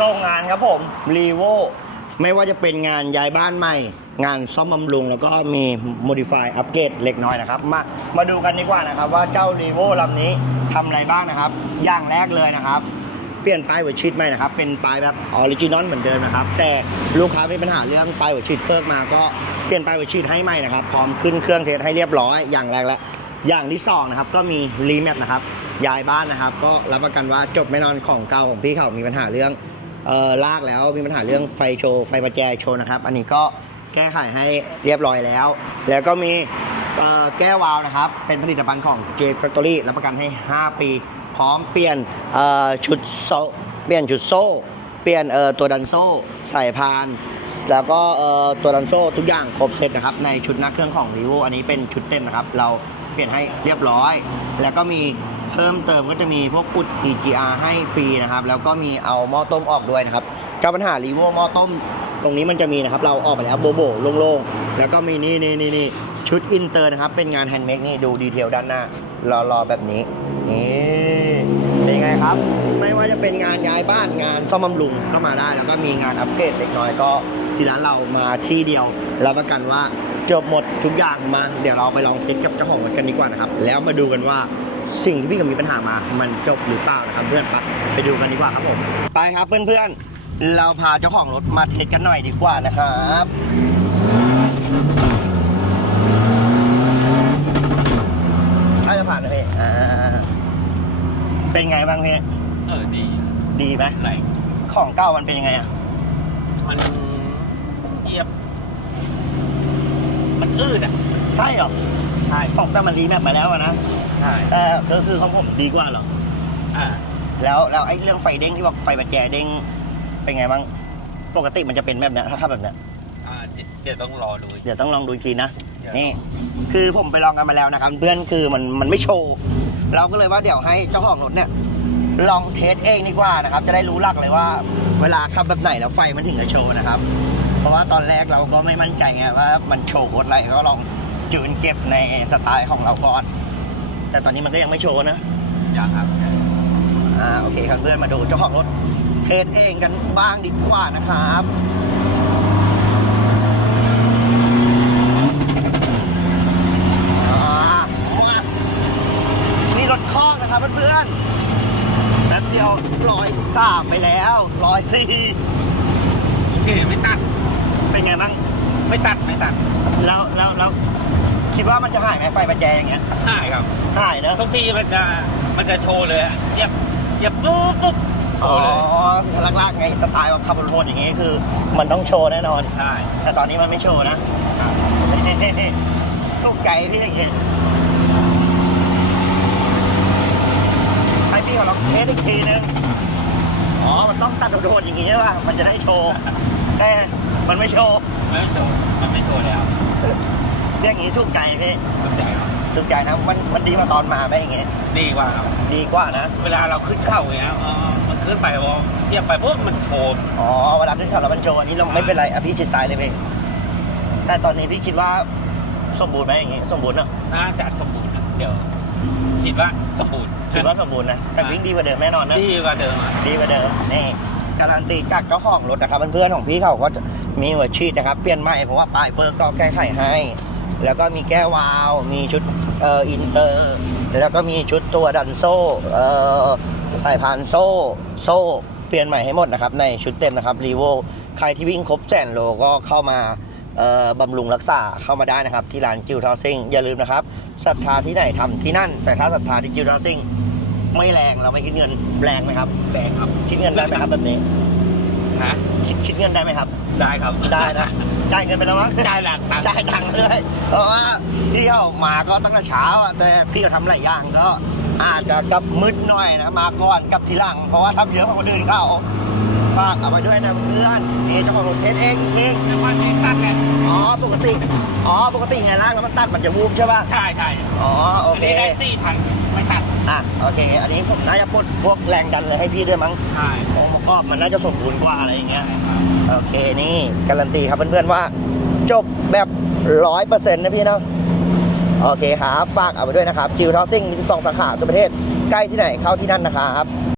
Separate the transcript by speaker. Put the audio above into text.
Speaker 1: ส่งงานครับผมรีโวไม่ว่าจะเป็นงานย้ายบ้านใหม่ งานซ่อมบำรุง แล้วก็มี modify อัปเกรดเล็กน้อยนะครับ มามาดูกันดีกว่านะครับ ว่าเจ้ารีโวลำนี้ทำอะไรบ้างนะครับ อย่างแรกเลยนะครับ เปลี่ยนป้ายหัวชีดใหม่นะครับ เป็นป้ายแบบออริจินอลเหมือนเดิมนะครับ แต่ลูกค้ามีปัญหาเรื่องป้ายหัวชีดเฟิกมาก็เปลี่ยนป้ายหัวชีดให้ใหม่นะครับพร้อมขึ้นเครื่องเทสให้เรียบร้อยอย่างแรกแล้วอย่างที่สองนะครับก็มีรีแมปนะครับย้ายบ้านนะครับ ก็รับประกันว่าจบไม่นอนของเก่าของพี่เขามีปัญหาเรื่อง เอ่อลากแล้วมีปัญหาเรื่องไฟโชว์ไฟประแจโชว์นะครับ อันนี้ก็แก้ไขให้เรียบร้อยแล้ว แล้วก็มีเอ่อแก้วาล์วนะครับ เป็นผลิตภัณฑ์ของ J Factory รับประกันให้ 5 ปี พร้อมเปลี่ยนเอ่อชุดโซ่เปลี่ยนชุดโซ่ เปลี่ยนเอ่อตัวดันโซ่สายพาน แล้วก็เอ่อตัวดันโซ่ทุกอย่างครบเซตนะครับ ในชุดหน้าเครื่องของ r e v o อันนี้เป็นชุดเต็มนะครับ เราเปลี่ยนให้เรียบร้อย แล้วก็มี เพิ่มเติมก็จะมีพวกอุด EGR ให้ฟรีนะครับ แล้วก็มีเอาหม้อต้มออกด้วยนะครับเจ้าปัญหา r e v o หม้อต้มตรงนี้มันจะมีนะครับ เราออกไปแล้วโบโบโล่งๆ แล้วก็มีนี่นี่นี่นี่ชุดอินเตอร์นะครับ เป็นงานแฮนด์เมดนี่ดูดีเทลด้านหน้ารอรอแบบนี้นี่เป็นไงครับ ไม่ว่าจะเป็นงานย้ายบ้านงานซ่อมบำรุงก็มาได้ แล้วก็มีงานอัปเกรดเล็กน้อยก็ที่ร้านเรามาที่เดียวรับประกันว่าจบหมดทุกอย่างมา เดี๋ยวเราไปลองเทสกับเจ้าของรถกันดีกว่านะครับ แล้วมาดูกันว่า สิ่งที่พี่กับมีปัญหามา มันจบหรือเปล่านะครับ เพื่อนปะไปดูกันดีกว่าครับผม ไปครับเพื่อนๆ เราพาเจ้าของรถมาเทสกันหน่อยดีกว่านะครับถ้าจะผ่านนะพี่อ่าเป็นไงบ้างพี่
Speaker 2: เออดี
Speaker 1: ดีไหม
Speaker 2: ไหน
Speaker 1: ของเก่ามันเป็นยังไงอะ
Speaker 2: มันเยียบ มันอืดอะ
Speaker 1: ใช่เหรอ
Speaker 2: ใช่
Speaker 1: ของแต่มันรีแมปมาแล้วอะนะ
Speaker 2: ใช่
Speaker 1: แต่คือคือของผมดีกว่าเหรอ
Speaker 2: อ่า
Speaker 1: แล้วแล้วไอ้เรื่องไฟเด้งที่บอกไฟประแจเด้งเป็นไงบ้างปกติมันจะเป็นแบบเนี้ยถ้าขับแบบเนี้ย
Speaker 2: อ่าเดี๋ยวเดี๋ยวต้องรอดู
Speaker 1: เดี๋ยวต้องลองดูอีกทีนะ
Speaker 2: เดี๋ยว
Speaker 1: นี่คือผมไปลองกันมาแล้วนะครับเพื่อนคือมันมันไม่โชว์เราก็เลยว่าเดี๋ยวให้เจ้าของรถเนี่ยลองเทสเองดีกว่านะครับ จะได้รู้หลักเลยว่า เวลาขับแบบไหนแล้วไฟมันถึงจะโชว์นะครับ เพราะว่าตอนแรกเราก็ไม่มั่นใจไงว่ามันโชว์โคตรอะไรก็ลอง จูนเก็บในสไตล์ของเราก่อน แต่ตอนนี้มันก็ยังไม่โชว์นะ
Speaker 2: ยังครับ
Speaker 1: อ่าโอเคครับเพื่อนมาดูเจ้าของรถเทสเองกันบ้างดีกว่านะครับอ่ามานี่รถคอกนะครับเพื่อนๆแป๊บเดียวร้อยสามไปแล้วร้อยสี่
Speaker 2: โอเคไม่ตัด
Speaker 1: เป็นไงบ้าง
Speaker 2: ไม่ตัดไม่ตัด
Speaker 1: แล้วแล้วแล้ว คิดว่ามันจะหายไหมไฟประแจอย่างเงี้ย
Speaker 2: หายครับ
Speaker 1: หายเนอะ
Speaker 2: ทุกทีมันจะมันจะโชว์เลยอะเยียบเยียบปุ๊บปุ๊บโช
Speaker 1: อ๋อ
Speaker 2: ว์เลย
Speaker 1: ลากๆไงสไตล์ว่าขับรถโหดอย่างงี้คือ มันต้องโชว์แน่นอน
Speaker 2: ใช่
Speaker 1: แต่ตอนนี้มันไม่โชว์นะ
Speaker 2: ครับ
Speaker 1: ตกใจพี่อย่างเงี้ยให้พี่เขาลองเทสอีกทีนึง อ๋อ มันต้องตัดโดดๆอย่างงี้ใช่ป่ะ มันจะได้โชว์แต่มันไม่โชว์
Speaker 2: ไม่โชว์มันไม่โชว์แล้ว
Speaker 1: เรียกอย่างงี้ถูกใจพี่
Speaker 2: เข้าใจครับ
Speaker 1: ถูกใจนะมันมันดีกว่าตอนมาไหมอย่างเงี้ย
Speaker 2: ดีกว่าครับ
Speaker 1: ดีกว่านะ
Speaker 2: เวลาเราขึ้นเข้าอย่างเงี้ยเออมันขึ้นไปพอเยียบไปปุ๊บมันโชว์
Speaker 1: อ๋อเวลาขึ้นเขาแล้วมันโชว์อันนี้เราไม่เป็นไรอะพี่ชิดซ้ายเลยพี่แต่ตอนนี้พี่คิดว่าสมบูรณ์ไหมอย่างงี้สมบูรณ์เนอะ
Speaker 2: น่าจะสมบูรณ์นะเดี๋ยวคิดว่าสมบูรณ์
Speaker 1: คิดว่าสมบูรณ์นะแต่วิ่งดีกว่าเดิมแน่นอนนะ
Speaker 2: ดีกว่าเดิมอะ
Speaker 1: ดีกว่าเดิมนี่การันตีจากเจ้าของรถนะครับเพื่อนๆของพี่เขาก็จะมีหัวชีดนะครับเปลี่ยนใหม่เพราะว่าป้ายเฟิร์กก็แก้ไขให้ แล้วก็มีแก้วาล์วมีชุดเอ่ออินเตอร์ แล้วก็มีชุดตัวดันโซ่เอ่อสายพานโซ่ โซ่เปลี่ยนใหม่ให้หมดนะครับ ในชุดเต็มนะครับรีโวใครที่วิ่งครบแสนโลก็เข้ามาเอ่อบำรุงรักษาเข้ามาได้นะครับ ที่ร้านจิวทาวซิงอย่าลืมนะครับศรัทธาที่ไหนทำที่นั่น แต่ถ้าศรัทธาที่จิวทาวซิงไม่แรงเราไม่คิดเงินแรงไหมครับ
Speaker 2: แดงครับ
Speaker 1: คิดเงินได้ไหมครับแบบนี้
Speaker 2: ฮะ
Speaker 1: คิดคิดเงินได้ไหมครับ
Speaker 2: ได้ครับ
Speaker 1: ได้นะ จ่ายเงินไปแล้วมั้ง
Speaker 2: จ่ายหลักตังค์
Speaker 1: จ่ายตังค์เลยเพราะว่าพี่เขามาก็ตั้งแต่เช้าอะแต่พี่ก็ทำหลายอย่างก็ อาจจะกลับมืดหน่อยนะมาก่อนกลับทีหลัง เพราะว่าทำเยอะกว่าคนอื่นเขาฝากเอาไปด้วยนะเพื่อนนี่เจ้าของรถเทสเองจริง
Speaker 2: แต่ว่าเองตัดแหละ
Speaker 1: อ๋อปกติอ๋อปกติไงล่างแล้วมันตัดมันจะวูบใช่ป่ะ
Speaker 2: ใช่ใช่
Speaker 1: อ๋อโอ
Speaker 2: อัน
Speaker 1: เค
Speaker 2: นี้ได้สี่พันไม่ตัด
Speaker 1: อะโอเค อันนี้ผมน่าจะปลดพวกแรงดันเลยให้พี่ด้วยมั้ง
Speaker 2: ใช่
Speaker 1: องค์ประกอบมันน่าจะสมบูรณ์กว่าอะไรอย่างเงี้ย
Speaker 2: ครับ
Speaker 1: โอเคนี่การันตีครับเพื่อนๆว่า จบแบบร้อยเปอร์เซ็นต์นะพี่เนาะโอเคครับฝากเอาไปด้วยนะครับจิวทอซิ่งมี12สาขาทั่วประเทศใกล้ที่ไหนเข้าที่นั่นนะครับ